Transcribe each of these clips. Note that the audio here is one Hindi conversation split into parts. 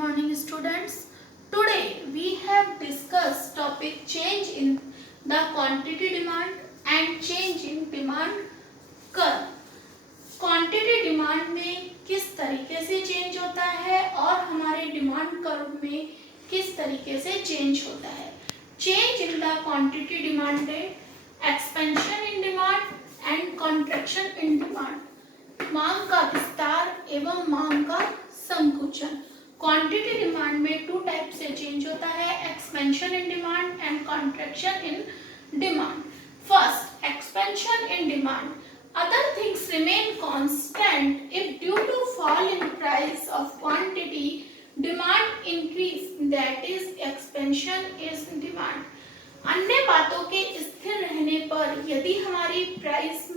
morning students. Today we have discussed topic change in the quantity demand and change in demand curve. Quantity demand में किस तरीके से चेंज होता है और हमारे डिमांड कर्व में किस तरीके से चेंज होता है. Change in the quantity demand rate, expansion in demand and contraction in demand. मांग का विस्तार एवं मांग का संकुचन. क्वांटिटी डिमांड में टू टाइप से चेंज होता है, expansion in demand and contraction in demand. First, expansion in demand. Other things remain constant if due to fall in price of quantity, demand increase, that is expansion is demand. अन्य बातों के स्थिर रहने पर यदि हमारी प्राइस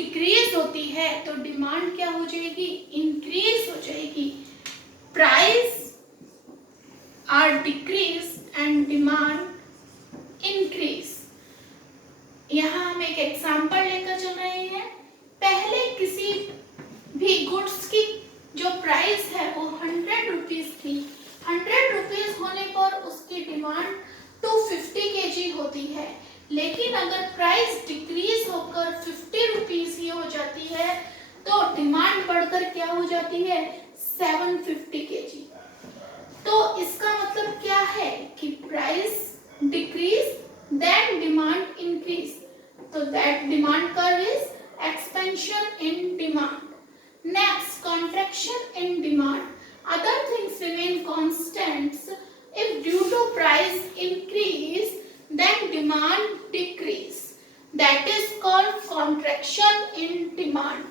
डिक्रीज होती है तो डिमांड क्या हो जाएगी, इंक्रीज हो जाएगी. Price are decrease and demand increase. यहाँ हम एक एग्जाम्पल लेकर चल रहे हैं. पहले किसी भी गुड्स की जो प्राइस है वो 100 रुपीज थी. 100 रुपीज होने पर उसकी डिमांड 250 kg होती है. लेकिन अगर प्राइस डिक्रीज होकर 50 रुपीज ही हो जाती है तो डिमांड बढ़कर क्या हो जाती है, 750 kg. तो इसका मतलब क्या है कि price decrease then demand increase, so that demand curve is expansion in demand. Next, contraction in demand. Other things remain constants if due to price increase then demand decrease, that is called contraction in demand.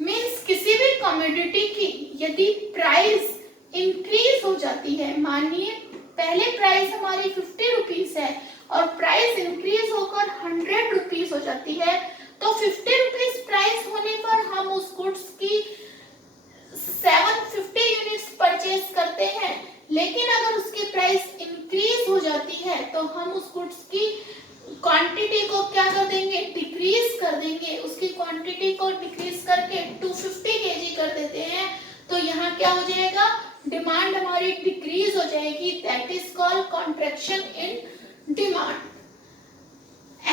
Means किसी भी commodity की यदि price increase हो जाती है, मानिए पहले प्राइस हमारी 50 रुपीज है और प्राइस इंक्रीज होकर 100 रुपीज हो जाती है, तो 50 रुपीज प्राइस होने पर हम उस गुड्स की 750 यूनिट्स परचेज करते हैं. लेकिन अगर उसकी प्राइस इंक्रीज हो जाती है तो हम उस गुड्स की क्वांटिटी को क्या कर देंगे, डिक्रीज कर देंगे. उसकी क्वांटिटी को डिक्रीज करके 250 kg कर देते हैं. तो यहाँ क्या हो जाएगा, डिमांड हमारी डिक्रीज हो जाएगी. That is called contraction in demand.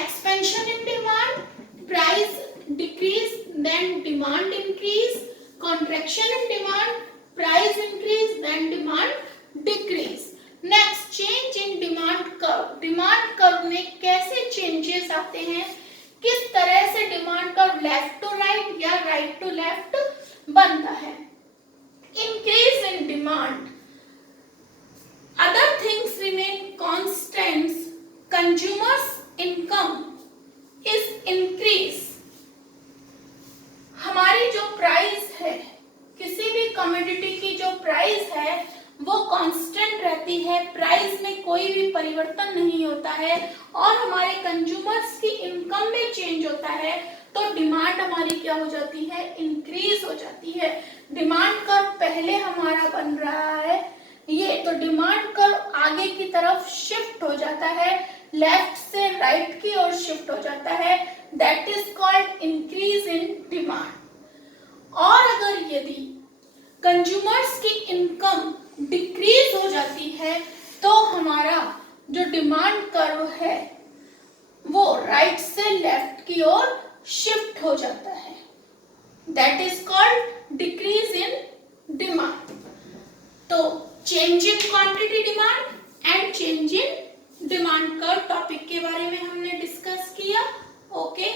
Expansion in demand, price decrease then demand increase. Contraction in demand, price increase then demand decrease. Next, change in demand curve. Demand curve में कैसे चेंजेस आते हैं, किस तरह से demand curve left to right या राइट टू लेफ्ट बनता है. Increase in demand. Other things remain constants. Consumers' income is increase. हमारी जो प्राइस है, किसी भी कमोडिटी की जो प्राइस है वो कांस्टेंट रहती है. प्राइस में कोई भी परिवर्तन नहीं होता है और हमारे कंज्यूमर्स की इनकम में चेंज होता है तो डिमांड हमारी क्या हो जाती है, इंक्रीज हो जाती है. डिमांड कर्व पहले हमारा बन रहा है ये, तो डिमांड कर्व आगे की तरफ शिफ्ट हो जाता है, लेफ्ट से राइट की ओर शिफ्ट हो जाता है. That is called increase in demand. और अगर यदि कंज्यूमर्स की इनकम डिक्रीज हो जाती है तो हमारा जो डिमांड कर्व है वो राइट से लेफ्ट की ओर शिफ्ट हो जाता है. That is called decrease in demand. तो change in quantity demand and change in demand curve topic के बारे में हमने डिस्कस किया. ओके.